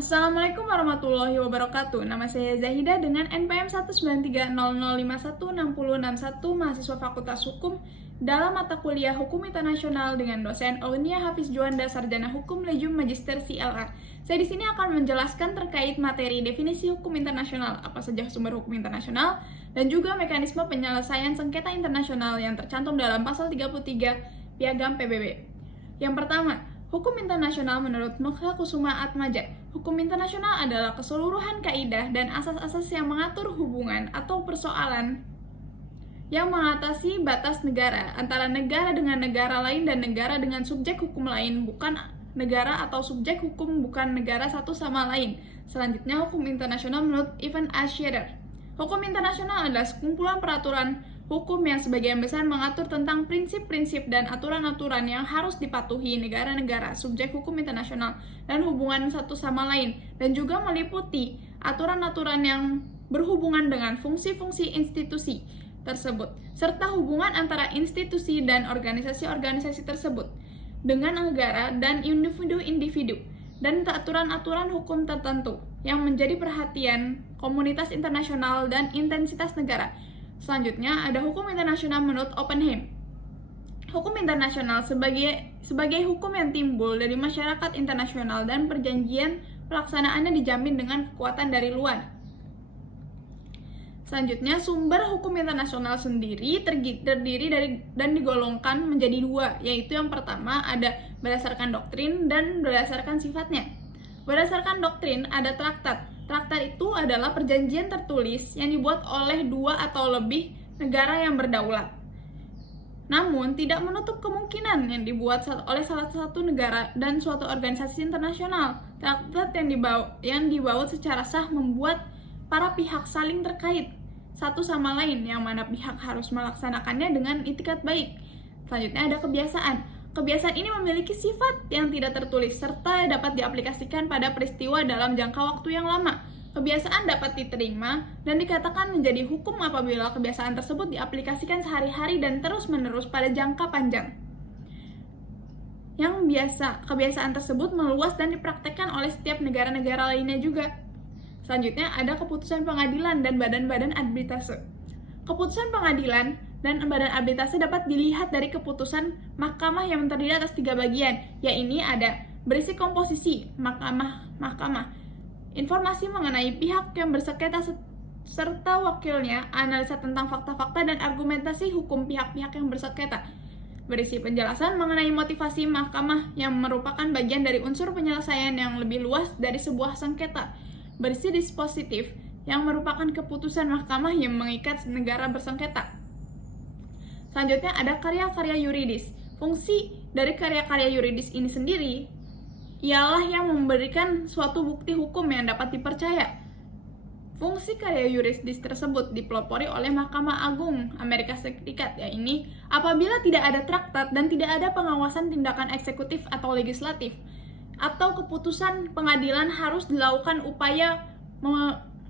Assalamualaikum warahmatullahi wabarakatuh. Nama saya Zahida dengan NPM 19300516061, mahasiswa Fakultas Hukum dalam mata kuliah Hukum Internasional dengan dosen Aulia Hafiz Juanda, Sarjana Hukum Legium Magister CLA. Saya di sini akan menjelaskan terkait materi definisi hukum internasional, apa saja sumber hukum internasional, dan juga mekanisme penyelesaian sengketa internasional yang tercantum dalam pasal 33 Piagam PBB. Yang pertama, hukum internasional menurut Mokha Kusuma Atmaja. Hukum internasional adalah keseluruhan kaidah dan asas-asas yang mengatur hubungan atau persoalan yang mengatasi batas negara antara negara dengan negara lain dan negara dengan subjek hukum lain, bukan negara atau subjek hukum bukan negara satu sama lain. Selanjutnya, hukum internasional menurut Ivan A. Scherer. Hukum internasional adalah sekumpulan peraturan hukum yang sebagian besar mengatur tentang prinsip-prinsip dan aturan-aturan yang harus dipatuhi negara-negara subjek hukum internasional dan hubungan satu sama lain, dan juga meliputi aturan-aturan yang berhubungan dengan fungsi-fungsi institusi tersebut, serta hubungan antara institusi dan organisasi-organisasi tersebut dengan negara dan individu-individu, dan aturan-aturan hukum tertentu yang menjadi perhatian komunitas internasional dan intensitas negara. Selanjutnya, ada hukum internasional menurut Oppenheim. Hukum internasional sebagai hukum yang timbul dari masyarakat internasional dan perjanjian pelaksanaannya dijamin dengan kekuatan dari luar. Selanjutnya, sumber hukum internasional sendiri terdiri dari dan digolongkan menjadi dua, yaitu yang pertama ada berdasarkan doktrin dan berdasarkan sifatnya. Berdasarkan doktrin ada traktat. Traktat itu adalah perjanjian tertulis yang dibuat oleh dua atau lebih negara yang berdaulat. Namun, tidak menutup kemungkinan yang dibuat oleh salah satu negara dan suatu organisasi internasional. Traktat yang dibaut secara sah membuat para pihak saling terkait satu sama lain, yang mana pihak harus melaksanakannya dengan itikat baik. Selanjutnya ada kebiasaan. Kebiasaan ini memiliki sifat yang tidak tertulis serta dapat diaplikasikan pada peristiwa dalam jangka waktu yang lama. Kebiasaan dapat diterima dan dikatakan menjadi hukum apabila kebiasaan tersebut diaplikasikan sehari-hari dan terus-menerus pada jangka panjang. Kebiasaan tersebut meluas dan dipraktekkan oleh setiap negara-negara lainnya juga. Selanjutnya ada keputusan pengadilan dan badan-badan arbitrase. Keputusan pengadilan dan badan arbitrase dapat dilihat dari keputusan mahkamah yang terdiri atas 3 bagian, yaitu ada berisi komposisi mahkamah, informasi mengenai pihak yang bersengketa serta wakilnya, analisa tentang fakta-fakta dan argumentasi hukum pihak-pihak yang bersengketa, berisi penjelasan mengenai motivasi mahkamah yang merupakan bagian dari unsur penyelesaian yang lebih luas dari sebuah sengketa, berisi dispositif yang merupakan keputusan mahkamah yang mengikat negara bersengketa. Selanjutnya ada karya-karya yuridis. Fungsi dari karya-karya yuridis ini sendiri ialah yang memberikan suatu bukti hukum yang dapat dipercaya. Fungsi karya yuridis tersebut dipelopori oleh Mahkamah Agung Amerika Serikat, yaitu apabila tidak ada traktat dan tidak ada pengawasan tindakan eksekutif atau legislatif, atau keputusan pengadilan harus dilakukan upaya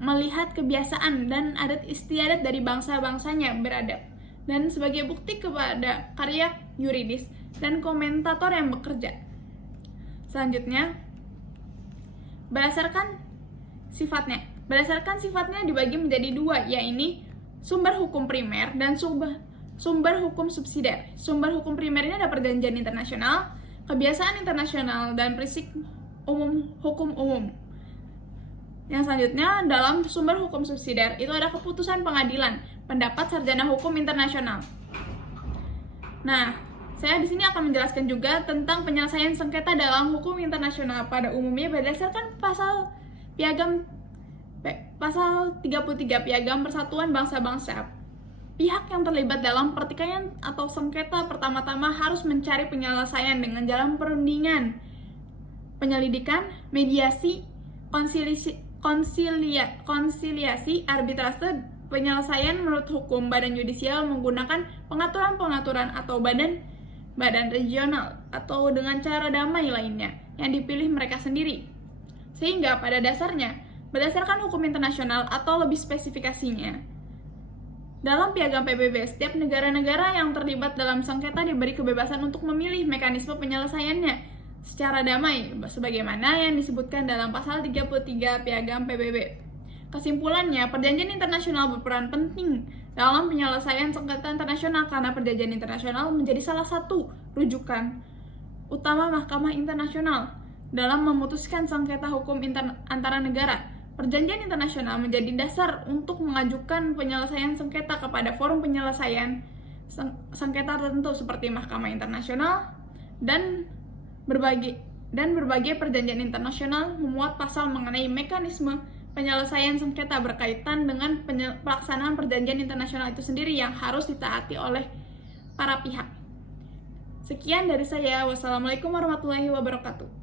melihat kebiasaan dan adat istiadat dari bangsa-bangsanya beradab, dan sebagai bukti kepada karya yuridis dan komentator yang bekerja. Selanjutnya, berdasarkan sifatnya dibagi menjadi dua, yaitu sumber hukum primer dan sumber hukum subsidiar. Sumber hukum primer ini ada perjanjian internasional, kebiasaan internasional, dan prinsip hukum umum. Yang selanjutnya, dalam sumber hukum subsidiar itu ada keputusan pengadilan, pendapat sarjana hukum internasional. Nah, saya di sini akan menjelaskan juga tentang penyelesaian sengketa dalam hukum internasional pada umumnya berdasarkan pasal 33 Piagam Persatuan Bangsa-Bangsa. Pihak yang terlibat dalam pertikaian atau sengketa pertama-tama harus mencari penyelesaian dengan jalan perundingan, penyelidikan, mediasi, konsiliasi, arbitrase, penyelesaian menurut hukum badan yudisial menggunakan pengaturan-pengaturan atau badan regional atau dengan cara damai lainnya yang dipilih mereka sendiri. Sehingga pada dasarnya, berdasarkan hukum internasional atau lebih spesifikasinya, dalam Piagam PBB, setiap negara-negara yang terlibat dalam sengketa diberi kebebasan untuk memilih mekanisme penyelesaiannya. secara damai sebagaimana yang disebutkan dalam pasal 33 Piagam PBB. Kesimpulannya, perjanjian internasional berperan penting dalam penyelesaian sengketa internasional karena perjanjian internasional menjadi salah satu rujukan utama Mahkamah Internasional dalam memutuskan sengketa hukum antara negara. Perjanjian internasional menjadi dasar untuk mengajukan penyelesaian sengketa kepada forum penyelesaian sengketa tertentu seperti Mahkamah Internasional dan berbagai perjanjian internasional memuat pasal mengenai mekanisme penyelesaian sengketa berkaitan dengan pelaksanaan perjanjian internasional itu sendiri yang harus ditaati oleh para pihak. Sekian dari saya. Wassalamualaikum warahmatullahi wabarakatuh.